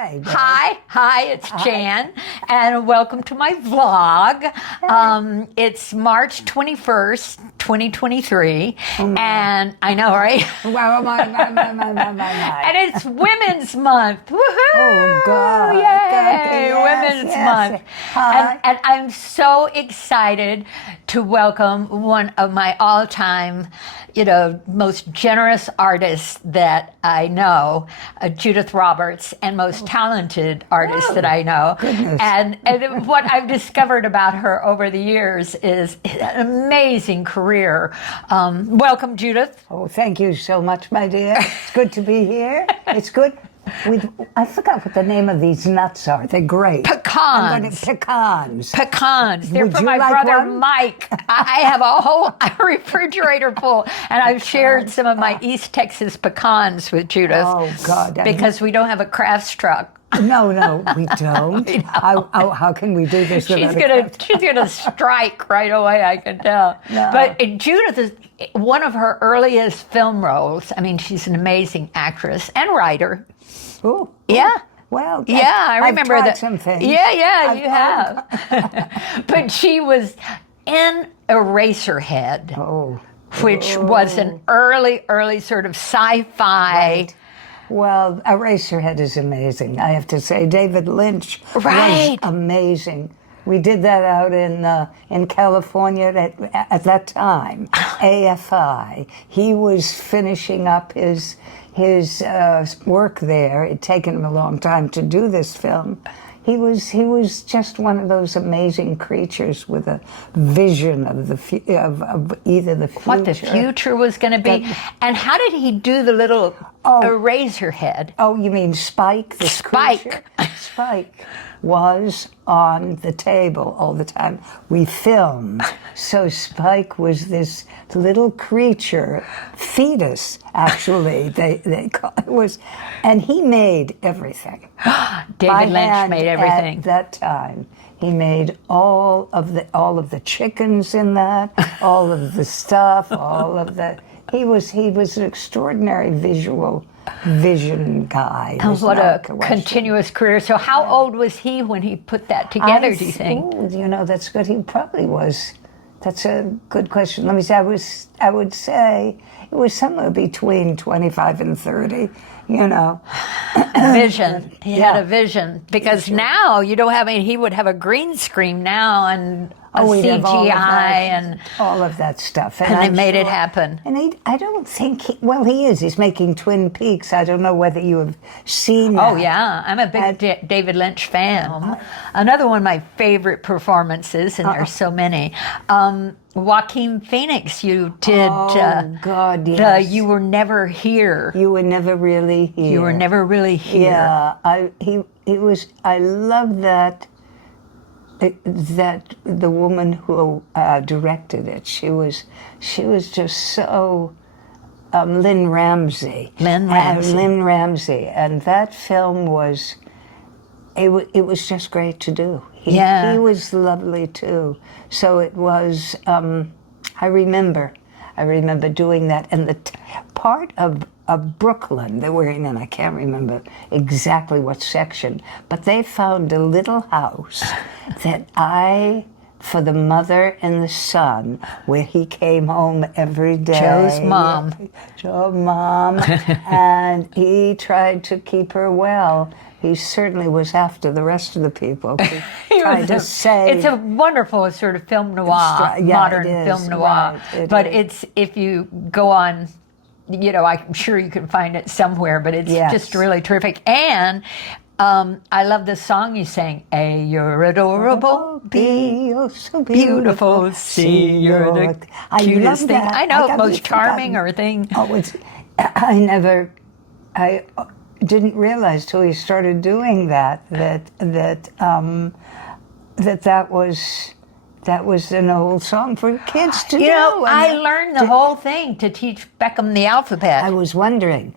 Hi. Hi, it's Jan, and welcome to my vlog. It's March 21st, 2023, and I know, right? And it's Women's Month. Woohoo! Oh, God. Yay! Yes, Women's yes. Month. And I'm so excited to welcome one of my all-time, most generous artists that I know, Judith Roberts, and most talented artist that I know. Goodness. And what I've discovered about her over the years is an amazing career. Welcome, Judith. Oh, thank you so much, my dear. It's good to be here. It's good. I forgot what the name of these nuts are. They're great. Pecans. Pecans. Pecans. They're Would from you my like brother one? Mike. I have a whole refrigerator full, and I've shared some of my East Texas pecans with Judith. Oh, God. Because we don't have a Crafts truck. No, we don't. How can we do this? She's gonna strike right away. I can tell. No. But Judith is one of her earliest film roles. I mean, she's an amazing actress and writer. Ooh. Yeah. Well, Yeah, I remember I've tried that. some things. Yeah, you have. But she was in Eraserhead, which was an early sort of sci-fi. Right. Well, Eraserhead is amazing, I have to say. David Lynch was amazing. We did that out in California at that time, AFI. He was finishing up his work there. It'd taken him a long time to do this film. He was just one of those amazing creatures with a vision of either the future. What the future was going to be. And how did he do the little Eraserhead? Oh, you mean Spike? The Spike. Creature? Spike was on the table all the time. We filmed. So Spike was this little creature, fetus, actually, they call it was, and he made everything. David Lynch made everything. At that time. He made all of the chickens in that, all of the stuff, he was an extraordinary vision guy. What a continuous career. So how old was he when he put that together, do you think? That's good. He probably was. That's a good question. Let me say, I would say it was somewhere between 25 and 30, Vision. He had a vision. Because now you don't have any, he would have a green screen now and CGI and all of that stuff. And they made it happen. And I don't think, he is. He's making Twin Peaks. I don't know whether you have seen that. Oh, yeah. I'm a big David Lynch fan. Another one of my favorite performances, and there's so many. Joaquin Phoenix, you did. Oh, God, yes. You Were Never Here. You Were Never Really Here. You Were Never Really Here. Yeah. I love that the woman who directed it, she was just so Lynn Ramsey. Lynn Ramsey. And that film was, it was just great to do. He was lovely too. So it was, I remember doing that. And the part of Brooklyn they were in, and I can't remember exactly what section, but they found a little house that for the mother and the son, where he came home every day. Joe's mom. And he tried to keep her well. He certainly was after the rest of the people. It's a wonderful sort of film noir, modern film noir. But it's, if you go on, I'm sure you can find it somewhere, but it's just really terrific. And I love the song you sang, A, you're adorable, B, you're so beautiful, C, you're the cutest thing. I know, most charming or thing. I didn't realize till he started doing that was an old song for kids to do. I learned the whole thing to teach Beckham the alphabet. I was wondering,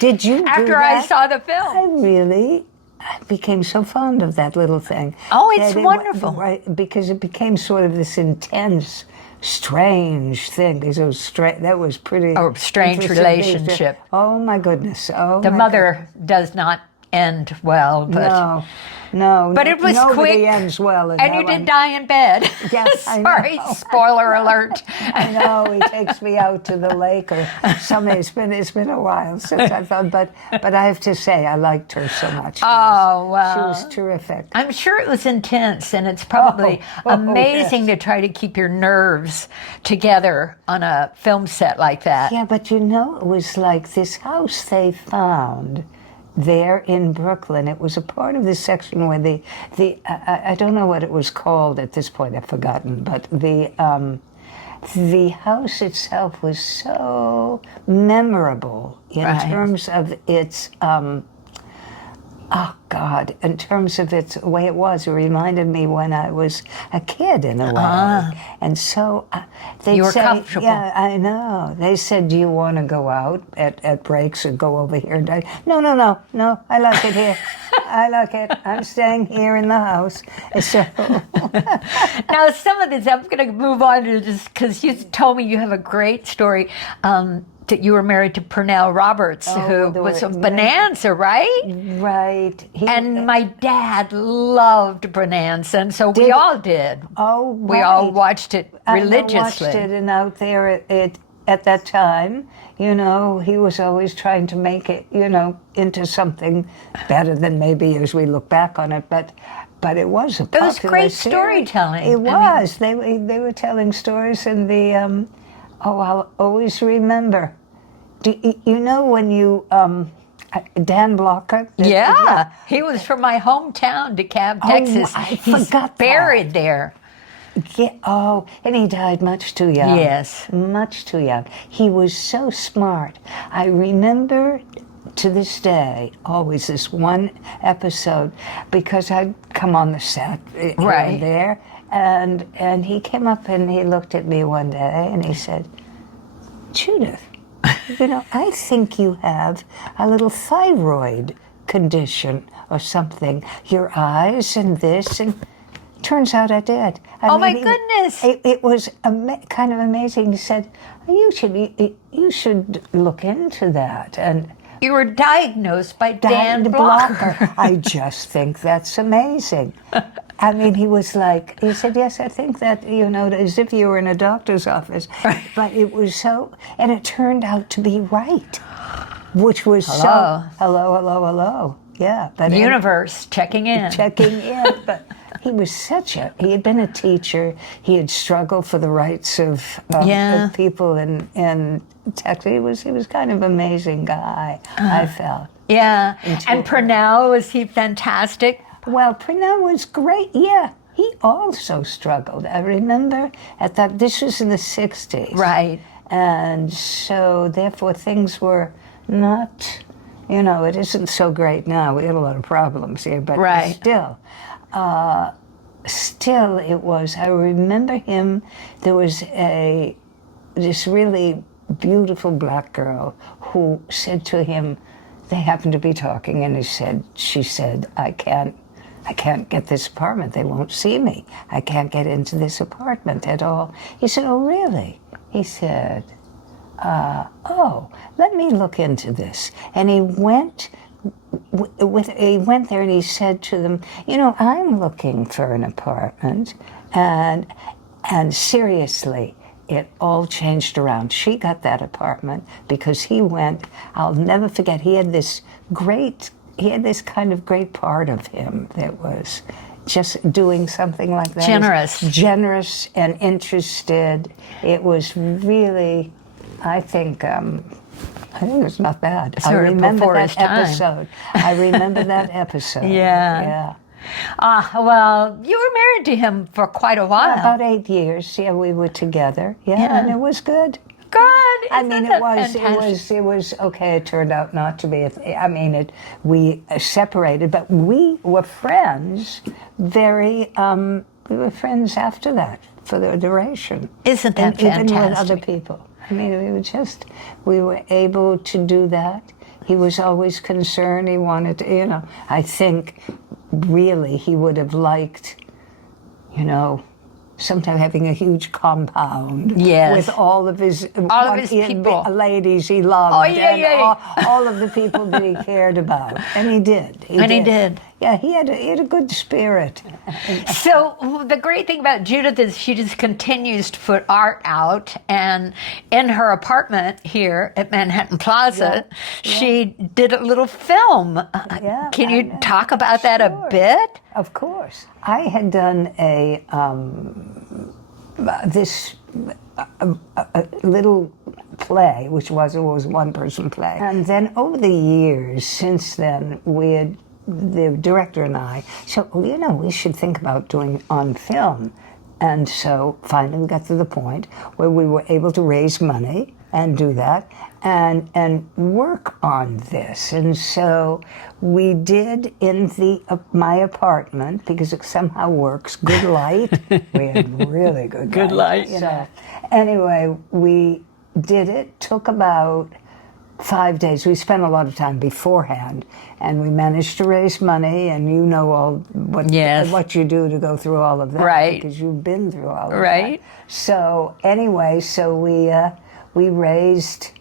did you After do that? I saw the film. I became so fond of that little thing. Oh, it's wonderful. Right, because it became sort of this intense, strange thing. That was pretty... A strange relationship. Oh, my goodness. The mother does not end well, but but it was nobody quick. Ends well, and you did die in bed. Yes, sorry, spoiler alert. I know he takes me out to the lake or something. It's been a while since I thought, but I have to say I liked her so much. She was terrific. I'm sure it was intense, and it's probably amazing to try to keep your nerves together on a film set like that. Yeah, but it was like this house they found there in Brooklyn. It was a part of the section where I don't know what it was called at this point, I've forgotten, but the house itself was so memorable in terms of its in terms of its way it was. It reminded me when I was a kid in a way. And so they'd say, comfortable. Yeah, I know. They said, do you want to go out at breaks or go over here? And no, I like it here. I like it. I'm staying here in the house. So now, some of this, I'm going to move on to just because you told me you have a great story. That you were married to Pernell Roberts, who was a Bonanza, right? Right. And my dad loved Bonanza, and so we all did. Oh, right. We all watched it religiously. I watched it, and out there at that time, he was always trying to make it, into something better than maybe as we look back on it, but it was a popular It was great series. Storytelling. It was. They were telling stories, and I'll always remember. When you, Dan Blocker? Yeah, he was from my hometown, DeKalb, Texas. He's buried there. Yeah, and he died much too young. Yes. Much too young. He was so smart. I remember to this day always this one episode because I'd come on the set here and there, and he came up and he looked at me one day and he said, Judith, I think you have a little thyroid condition or something. Your eyes and this, and turns out I did. My goodness! It was kind of amazing. He said, "You should look into that." And you were diagnosed by Dan Blocker. I just think that's amazing. He said, yes, I think that, as if you were in a doctor's office. Right. But it was so, and it turned out to be right, which was hello. Yeah. But Universe checking in. But he was he had been a teacher. He had struggled for the rights of people in Texas. He was kind of an amazing guy, I felt. Yeah. And Pernell, was he fantastic? Well, Pernell was great. Yeah, he also struggled. I remember this was in the 60s. Right. And so, therefore, things were not, it isn't so great now. We have a lot of problems here, but still it was. I remember him, there was this really beautiful black girl who said to him, they happened to be talking, and she said, I can't get this apartment. They won't see me. I can't get into this apartment at all. He said, oh, really? He said, let me look into this. And he went there and he said to them, I'm looking for an apartment. And seriously, it all changed around. She got that apartment because he went, I'll never forget, he had this kind of great part of him that was just doing something like that. Generous and interested. It was really, I think it was not bad. I remember that episode. Yeah. Well, you were married to him for quite a while. About 8 years. Yeah, we were together. Yeah. And it was good. Good. It was okay. It turned out not to be. We separated, but we were friends. We were friends after that for the duration. Isn't that fantastic? Even with other people. We were able to do that. He was always concerned. He wanted to, I think really he would have liked, sometimes having a huge compound with all of his people, ladies he loved, all of the people that he cared about, and he did. He did. Yeah, he had a good spirit. So the great thing about Judith is she just continues to put art out, and in her apartment here at Manhattan Plaza, she did a little film. Can you talk about that a bit? Of course. I had done a little play, which was a one-person play. And then over the years since then, the director and I said, well, we should think about doing on film. And so finally we got to the point where we were able to raise money and do that and work on this. And so we did in my apartment, because it somehow works, good light. We had really good light. So anyway, we did it, took about 5 days. We spent a lot of time beforehand, and we managed to raise money, and all what you do to go through all of that, because you've been through all of that. So anyway, we raised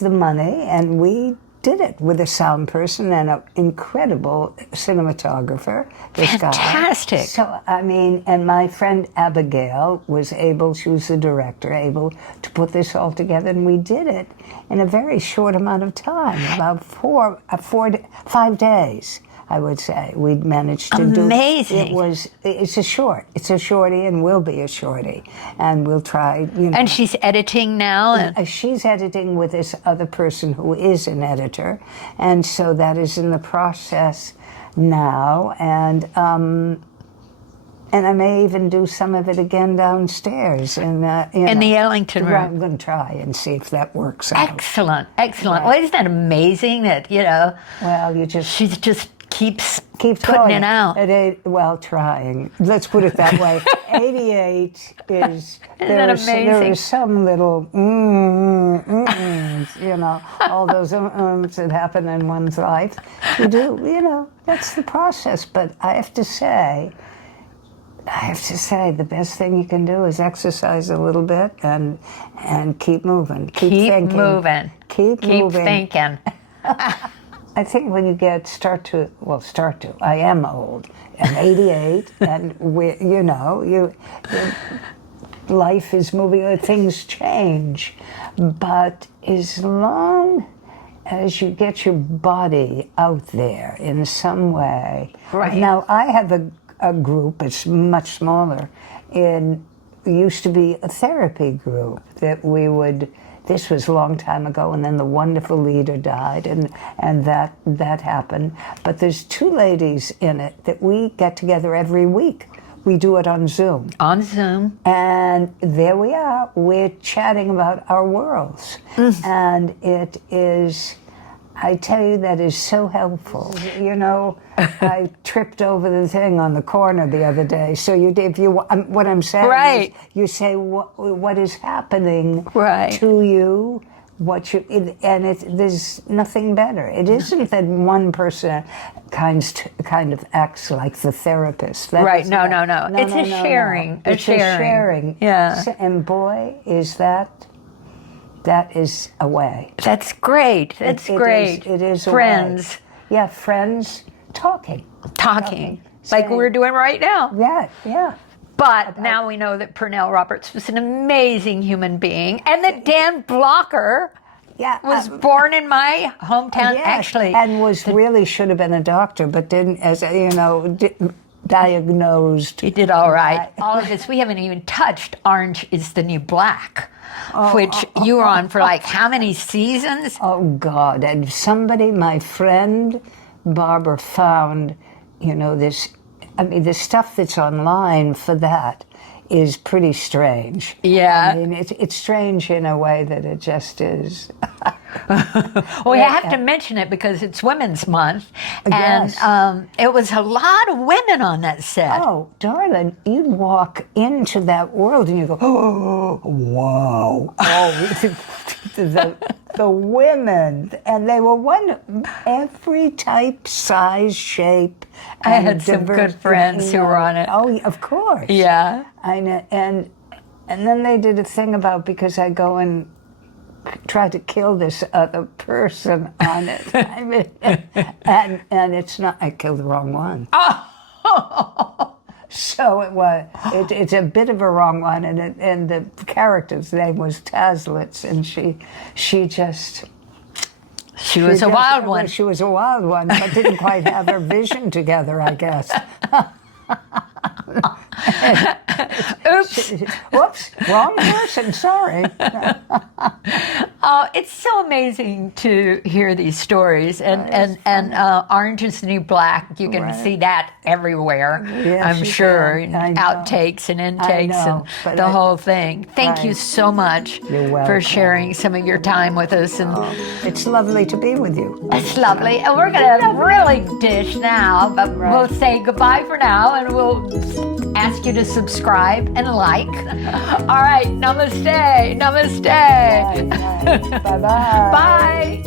the money, and we did it with a sound person and an incredible cinematographer. Fantastic. So, and my friend Abigail she was the director, able to put this all together, and we did it in a very short amount of time, about 5 days. I would say we'd managed to do. Amazing. It's a shorty, and will be a shorty, and we'll try. And she's editing now. She's editing with this other person who is an editor, and so that is in the process now. And I may even do some of it again downstairs in the Ellington room. I'm going to try and see if that works out. Excellent. Well, isn't that amazing that Well, she's just keeps putting going. It out. Trying. Let's put it that way. 88 is there is some little all those that happen in one's life. You do, that's the process. But I have to say, the best thing you can do is exercise a little bit and keep moving, keep thinking, keep thinking. I think when you I am old. I'm 88, and life is moving, things change. But as long as you get your body out there in some way. Right. Now, I have a group, it's much smaller, it used to be a therapy group that we would. This was a long time ago, and then the wonderful leader died, and that happened. But there's 2 ladies in it that we get together every week. We do it on Zoom. And there we are. We're chatting about our worlds. And it is, I tell you, that is so helpful. I tripped over the thing on the corner the other day. So what I'm saying is, you say what is happening to you, there's nothing better. It isn't that one person kind of acts like the therapist. No. It's a sharing. It's a sharing. Yeah. And boy, that is a way. That's great. It is friends. A way. Yeah, friends talking. Like we're doing right now. Yeah. But now we know that Pernell Roberts was an amazing human being, and that Dan Blocker was born in my hometown, actually. And should have been a doctor, but didn't, diagnosed. He did all right. All of this, we haven't even touched Orange is the New Black, which you were on for how many seasons? Oh, God. And my friend Barbara found, this, the stuff that's online for that is pretty strange. Yeah. It's strange in a way that it just is. Well, you have to mention it because it's Women's Month, and it was a lot of women on that set. Oh, darling, you walk into that world and you go, oh, wow. Oh, the women, and they were every type, size, shape. I had some good friends who were on it. Oh, of course. Yeah. I know, and then they did a thing about because I go and try to kill this other person on it. I mean, and it's not. I killed the wrong one. Oh. So it's a bit of a wrong one, and the character's name was Taslitz, and she was a wild one. She was a wild one, but didn't quite have her vision together, I guess. Oops. Whoops, wrong person, sorry. It's so amazing to hear these stories, and Orange is the New Black. You can see that everywhere. Yes, I'm sure, outtakes and intakes and the whole thing. Thank you so much for sharing some of your time with us. And it's lovely to be with you. It's lovely, and we're gonna really dish now, but we'll say goodbye for now, and we'll ask you to subscribe and like. All right, namaste. Bye-bye. Bye.